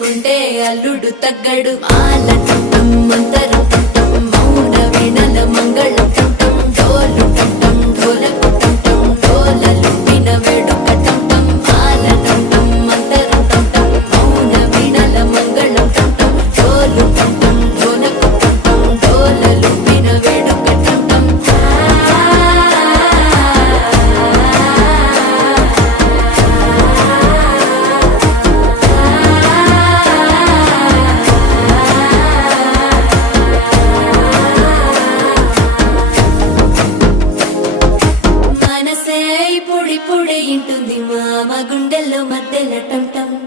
ఉంటే అల్లుడు తగ్గడు. మంగళం డోలు డోలకు డోలలు ఇప్పుడిప్పుడే ఇంటుంది మామ గుండెల్లో మధ్యల టమ్